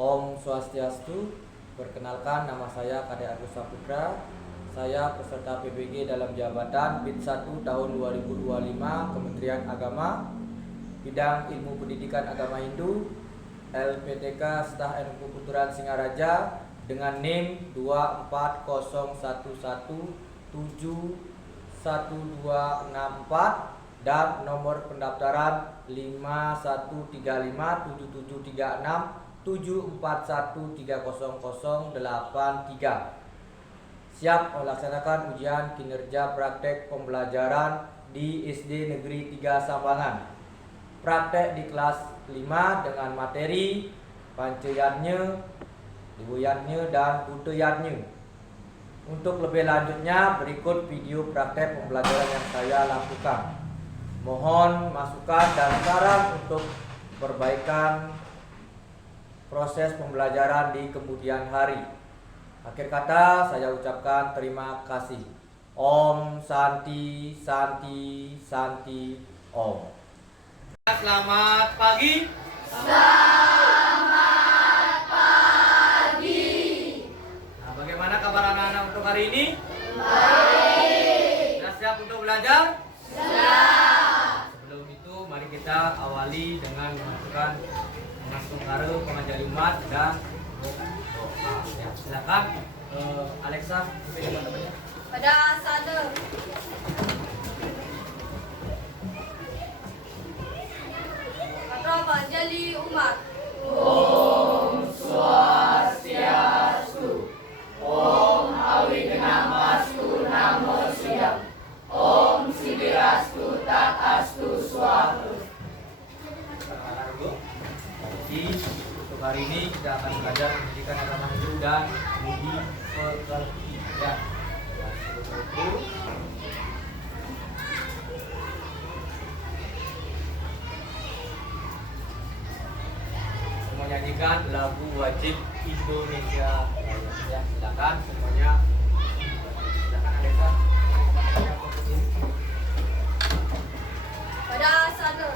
Om Swastiastu. Perkenalkan, nama saya Kadek Agus Saputra. Saya peserta PBG dalam jabatan BIT 1 tahun 2025 Kementerian Agama, bidang Ilmu Pendidikan Agama Hindu, LPTK Staf NU Puturan Singaraja dengan NIM 241171264 dan nomor pendaftaran 5135373674130083. Siap melaksanakan ujian kinerja praktek pembelajaran di SD Negeri 3 Sambangan. Praktek di kelas 5 dengan materi Pancayatnya, Ibuyannya, dan Butayatnya. Untuk lebih lanjutnya, berikut video praktek pembelajaran yang saya lakukan. Mohon masukan dan saran untuk perbaikan proses pembelajaran di kemudian hari. Akhir kata, saya ucapkan terima kasih. Om Santi Santi Santi Om. Selamat pagi. Selamat pagi. Nah, bagaimana kabar anak-anak untuk hari ini? Baik. Sudah siap untuk belajar? Siap. Sebelum itu, mari kita awali dengan memasukkan Karo, pengajar umat, dan doa. Ya, silakan Alexa, teman-temannya. Pada sana. Kata Panjali umat. Om Swastiastu. Om Awigamastu Namo Siddham. Om Siddhirastu Tatastu Swahatu. Untuk hari ini kita akan belajar pendidikan agama Hindu dan budi pekerti. Ya. Menyanyikan lagu wajib Indonesia. Ya, silakan semuanya. Silakan Alexa. Pada sana.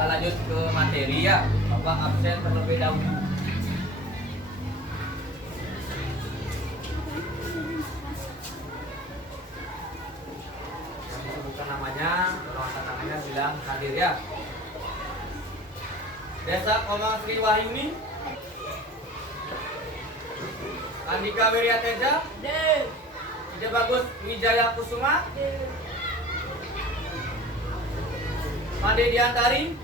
Lanjut ke materi ya. Bapak absen terlebih dahulu. Sebutkan namanya, tolong angkat tangannya, bilang hadir ya. Desa Kolong Sri Wahyuni, Andika Wiryateja, Ide Bagus Wijaya Kusuma, Made Diantari,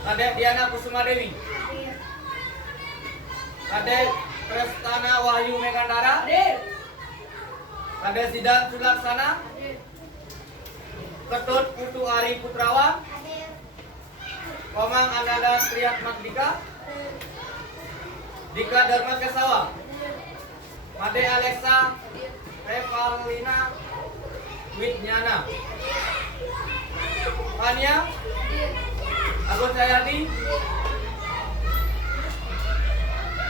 Kadek Diana Kusuma Dewi, Kadek Prestana Wahyu Megandara, Kade Sidan Sulaksana, Ketut Putu Ari Putrawan, Komang Ananda Triat Magdika, Dika Dharma Kesawa, Made Alexa Revalina Widnyana, Fania Agus Jayadi,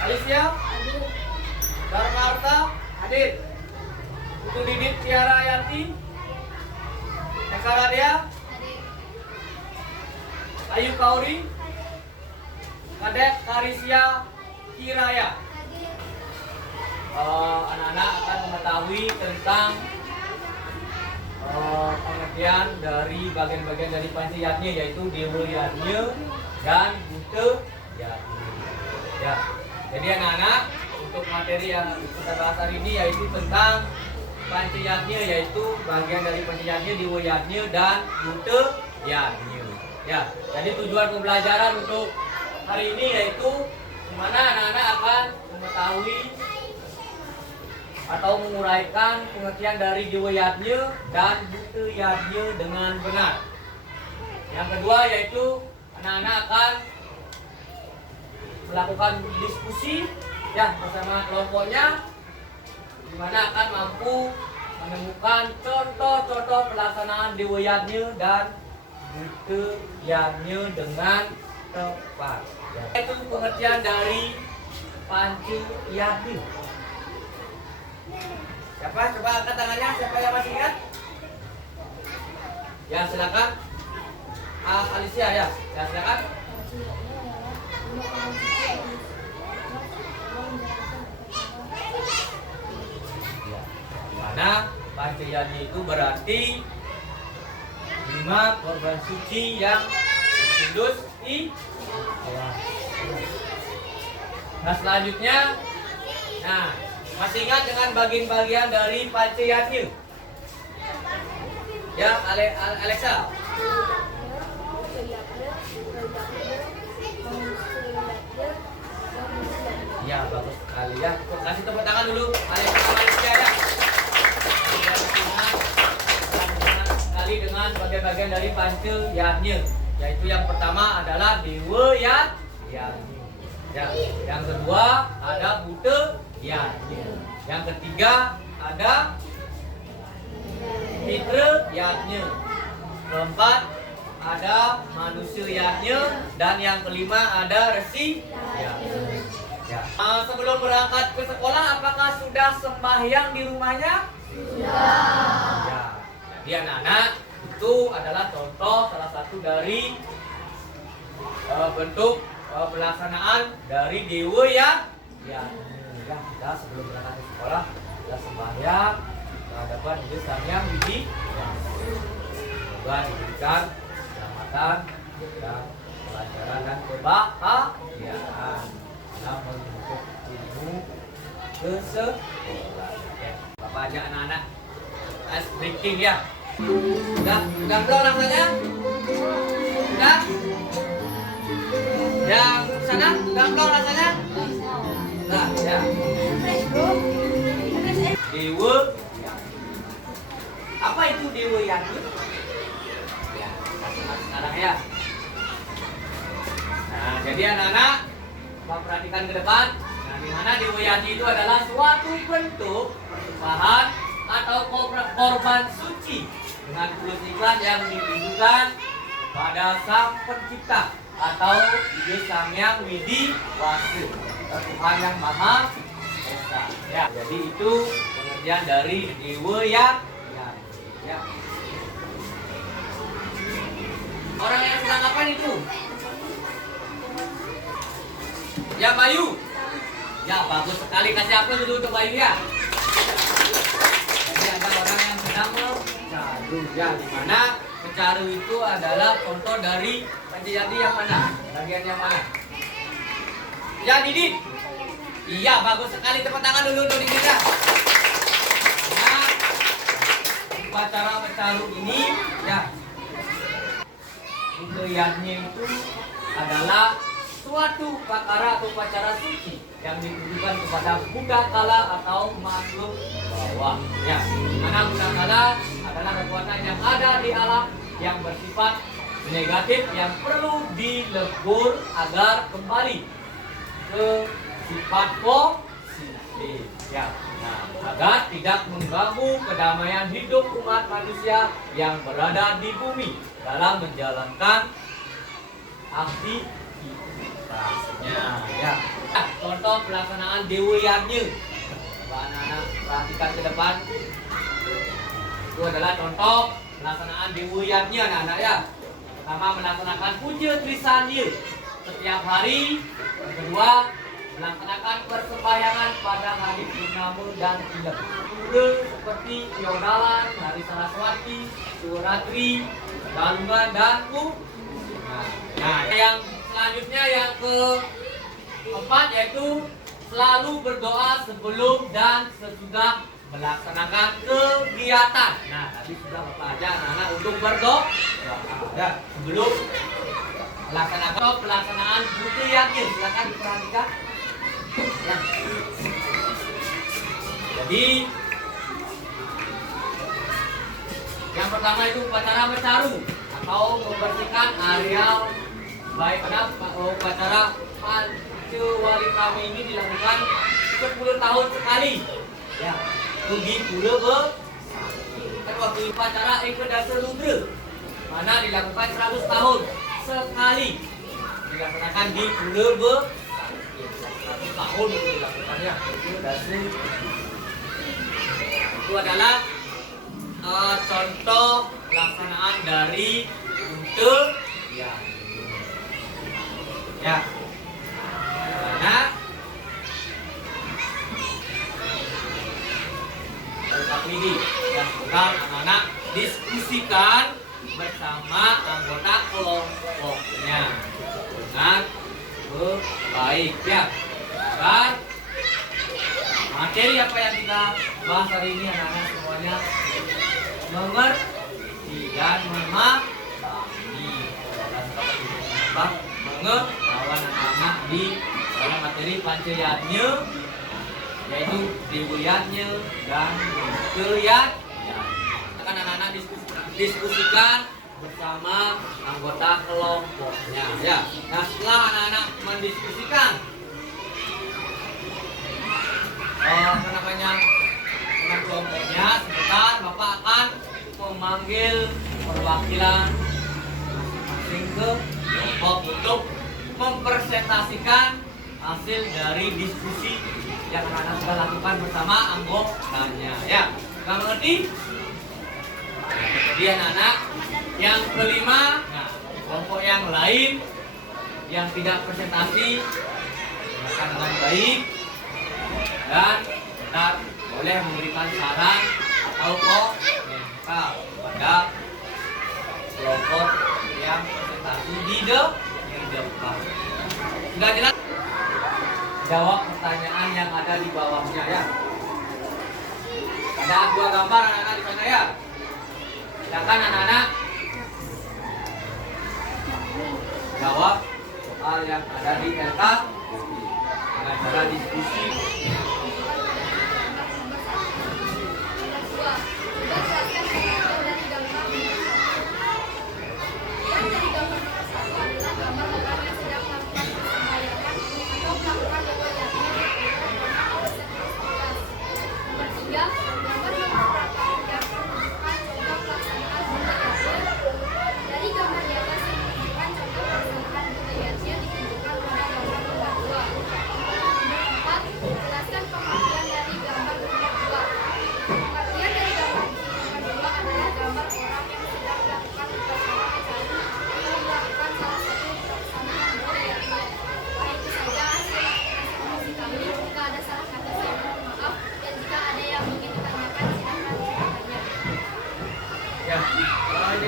Alicia Dharma Arta hadir. Putu Didit Tiara Yanti, Eka Radia, Ayu Kauri, Kadek Karisia Kiraya. Anak-anak akan mengetahui tentang pengertian dari bagian-bagian dari Panciyatnya, yaitu Dewa Yatnya dan Bute Yatnya. Ya, jadi anak-anak untuk materi yang kita bahas hari ini yaitu tentang Panciyatnya, yaitu bagian dari Panciyatnya, Dewa Yatnya dan Bute Yatnya. Ya, jadi tujuan pembelajaran untuk hari ini yaitu di mana anak-anak akan mengetahui atau menguraikan pengertian dari Dewa Yatnya dan Bute Yatnya dengan benar. Yang kedua yaitu anak-anak akan melakukan diskusi ya bersama kelompoknya, di mana akan mampu menemukan contoh-contoh pelaksanaan Dewa Yatnya dan Bute Yatnya dengan tepat. Itu pengertian dari Panciyatnya. Siapa? Coba angkat tangannya. Siapa yang masih ingat? Ya silakan. Alicia ya. Ya silakan. Dimana Panciyatnya itu berarti 5 korban suci yang kudus di Allah. Nah selanjutnya, nah masih ingat dengan bagian-bagian dari Panciyatnya? Ya, Alexa. Ya, bagus sekali ya. Kasih tepuk tangan dulu Alexa ya. Sekali dengan bagian-bagian dari Panciyatnya, yaitu yang pertama adalah Dewa Yatnya. Ya, yang kedua ada Bute Yatnya. Yang ketiga ada Fitra Yatnya. Keempat ada Manusia Yatnya, dan yang kelima ada Resi Yatnya. Ya. Sebelum berangkat ke sekolah, apakah sudah sembahyang di rumahnya? Sudah. Ya. Jadi anak-anak itu adalah contoh salah satu dari bentuk pelaksanaan dari Dewa Yatnya. Ya, kita sebelum berangkat ke sekolah kita sembahyang kehadapan Yesus Sang Hyang Widi. Semoga diberikan keselamatan dan kelancaran dan kebahagiaan dalam menuntut ilmu ke sekolah. Bapak ajak anak-anak ice breaking ya. Udah belum rasanya? Udah? Yang sana udah belum rasanya? Nah, ya. Dewa. Apa itu Dewa Yatnya? Ya, sekarang ya. Nah, jadi anak-anak, perhatikan ke depan. Nah, di mana Dewa Yatnya itu adalah suatu bentuk persembahan atau korban suci dengan tulus ikhlas yang ditujukan pada Sang Pencipta atau Yesus Sang Hyang Widi Wase, Tuhan yang Maha Esa. Ya, jadi itu pengertian dari Dewa Yatnya. Ya. Orang yang sedang kapan itu? Ya, Bayu. Ya, bagus sekali, kasih aplaus dulu untuk Bayu ya. Jadi ada orang yang sedang mencaru ya, di mana mencaru itu adalah contoh dari Panciyatnya yang mana? Bagian yang mana? Ya, Didit. Iya, bagus sekali, tepuk tangan dulu untuk Didit ya. Nah, upacara mencaru ini ya, Bute Yatnya itu adalah suatu upacara atau upacara suci yang ditujukan kepada budakala atau makhluk bawahnya. Karena budakala adalah kekuatan yang ada di alam yang bersifat negatif yang perlu dilebur agar kembali ke sifat positif. Ya. Nah, agar tidak mengganggu kedamaian hidup umat manusia yang berada di bumi dalam menjalankan aktivitasnya. Ya. Nah, contoh pelaksanaan Dewi Yatnya. Anak-anak perhatikan ke depan. Itu adalah contoh pelaksanaan Dewi Yatnya, anak-anak ya. Pertama, melaksanakan puja Trisanya setiap hari. Yang kedua, melaksanakan persembahyangan pada hari purnama dan imlek. Pura seperti Piodalan, Hari Saraswati, Suratri, Galungan dan Nah, yang selanjutnya yang keempat yaitu selalu berdoa sebelum dan sesudah melaksanakan kegiatan. Nah, tadi sudah Bapak ajar anak-anak untuk berdoa. Ya, sebelum melaksanakan pelaksanaan bukti yakin, silakan diperhatikan. Ya. Jadi yang pertama itu upacara mencaru atau membersihkan areal baik upacara Pancu Wali kami ini dilakukan 10 tahun sekali. Ya, pergi pura kan waktu upacara Eka Dasa Rudra mana dilakukan 100 tahun sekali dilaksanakan di pura tahun itu dilakukannya itu adalah contoh pelaksanaan dari untuk ya nah ini yang sedang anak-anak diskusikan bersama anggota kelompoknya dengan baik ya. Dan materi apa yang kita bahas hari ini anak-anak semuanya mengerti dan memahami mengetahuan anak-anak di dalam materi Pancayatnya yaitu Dewiyatnya dan Keyat. Akan anak-anak diskusikan bersama anggota kelompoknya ya. Nah, setelah anak-anak mendiskusikan dengan kelompoknya, sebentar Bapak akan memanggil perwakilan masing-masing ke kelompok untuk mempresentasikan hasil dari diskusi yang anak-anak sudah lakukan bersama anggotanya ya. Nggak mengerti? Jadi anak-anak yang kelima, nah, kelompok yang lain yang tidak presentasi silakan dengan baik dan tetap boleh memberikan saran atau komentar pada kelompok yang presentasi di depan. Sudah jelas? Jawab pertanyaan yang ada di bawahnya ya. Ada 2 gambar anak-anak di sana ya. Silakan anak-anak jawab soal yang ada di LK dengan cara diskusi.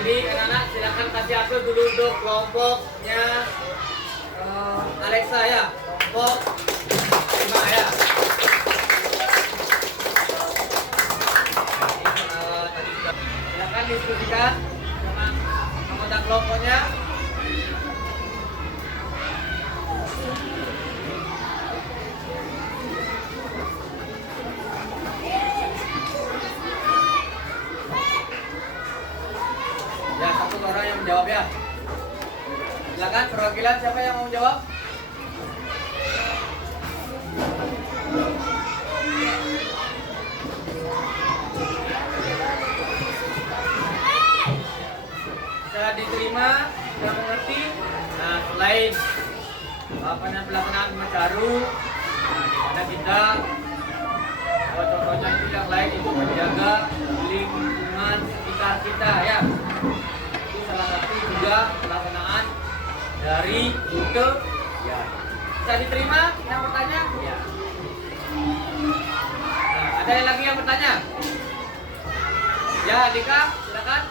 Jadi anak-anak silakan kasih akses dulu untuk kelompoknya Alexa ya, kelompok 5 ya. Silakan diskusikan sama anggota kelompoknya. silakan perwakilan siapa yang mau jawab? Bisa diterima, sudah mengerti. Nah, selain pelaksanaan Mecaru, nah, di mana kita contohnya itu yang lain itu menjaga lingkungan sekitar kita ya. Itu salah satu juga pelaksanaan dari rute ya. Bisa diterima yang bertanya? Ya. Nah, ada yang lagi yang bertanya? Ya, Dika, silakan.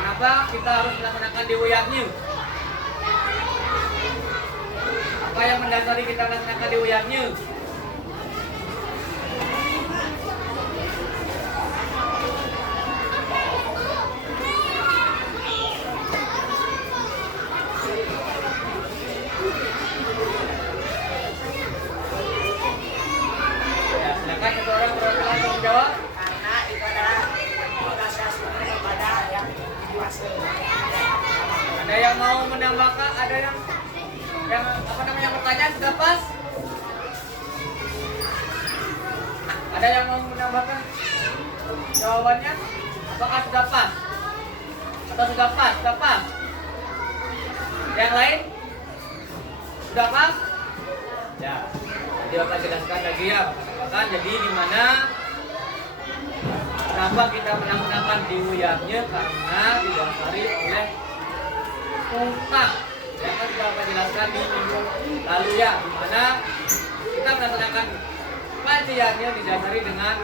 Kenapa kita harus melaksanakan Dewayatnya? Apa yang mendasari kita melaksanakan Dewayatnya? Ya, silakan satu orang perwakilan untuk menjawab. Karena ibadah yang dewasa. Ada yang mau menambahkan? Ada yang bertanya sudah pas? Ada yang mau menambahkan jawabannya? Apakah sudah pas? Atau sudah pas? Sudah pas? Yang lain? Sudah pas? Ya. Jadi Bapak jelaskan lagi ya. Jadi di mana kenapa kita melaksanakan Dewayatnya? Karena didasari oleh utang. Yang kan sudah Bapak jelaskan di minggu lalu ya, di mana kita melaksanakan Panciyatnya didasari dengan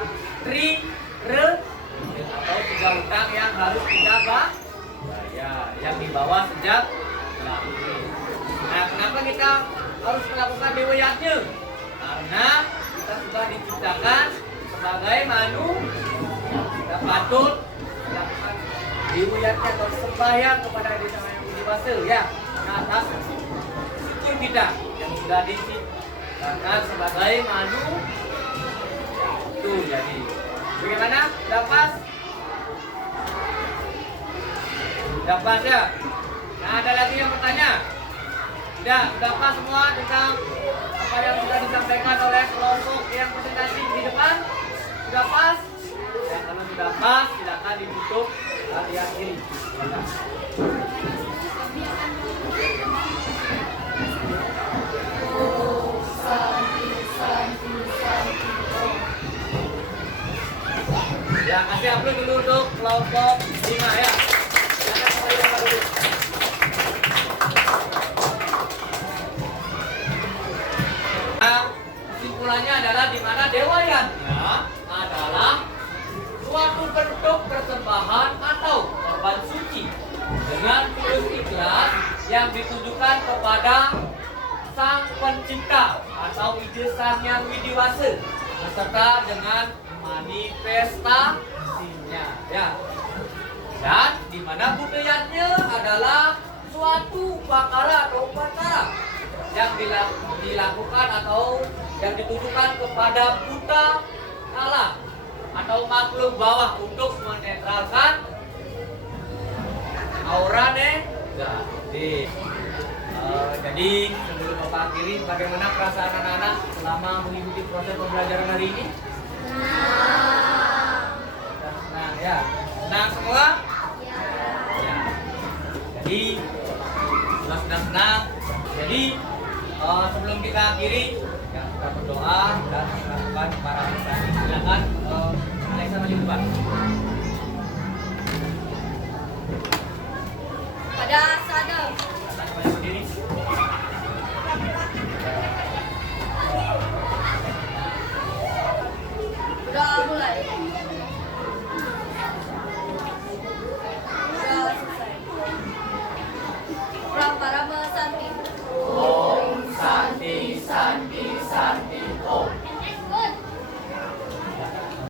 atau 3 utang yang harus kita bayar, yang dibawa sejak lahir. Nah, kenapa kita harus melakukan Dewayatnya? Karena kita sudah diciptakan sebagai manusia. Kita patut melakukan Dewayatnya atau sembahyang kepada Desa Yang Dewasa ya, atas syukur kita yang sudah diciptakan sebagai manusia. Itu jadi bagaimana? Dapat ya. Nah, ada lagi yang bertanya? Sudah pas semua tentang apa yang sudah disampaikan oleh kelompok yang presentasi di depan? Sudah pas? Ya, kalau sudah pas, silakan ditutup bagian kiri. Ya, kasih upload dulu untuk kelompok 5 ya. Silakan mulai dari dulu. Nah, kesimpulannya adalah di mana Dewayatnya adalah suatu bentuk persembahan atau korban suci dengan tulus ikhlas yang ditujukan kepada Sang Pencipta atau ide Sang Yang Widiwasa beserta dengan manifestasinya ya. Dan di mana budayanya adalah suatu upacara atau upacara yang dilakukan atau yang ditujukan kepada buta kala atau makhluk bawah untuk menetralkan aura negatif. Jadi sebelum Bapak akhiri, bagaimana perasaan anak-anak selama mengikuti proses pembelajaran hari ini? Senang ya. Senang semua? Ya. Jadi sudah senang. Jadi sebelum kita akhiri, ya, kita berdoa dan melakukan para Silakan Alexa maju depan.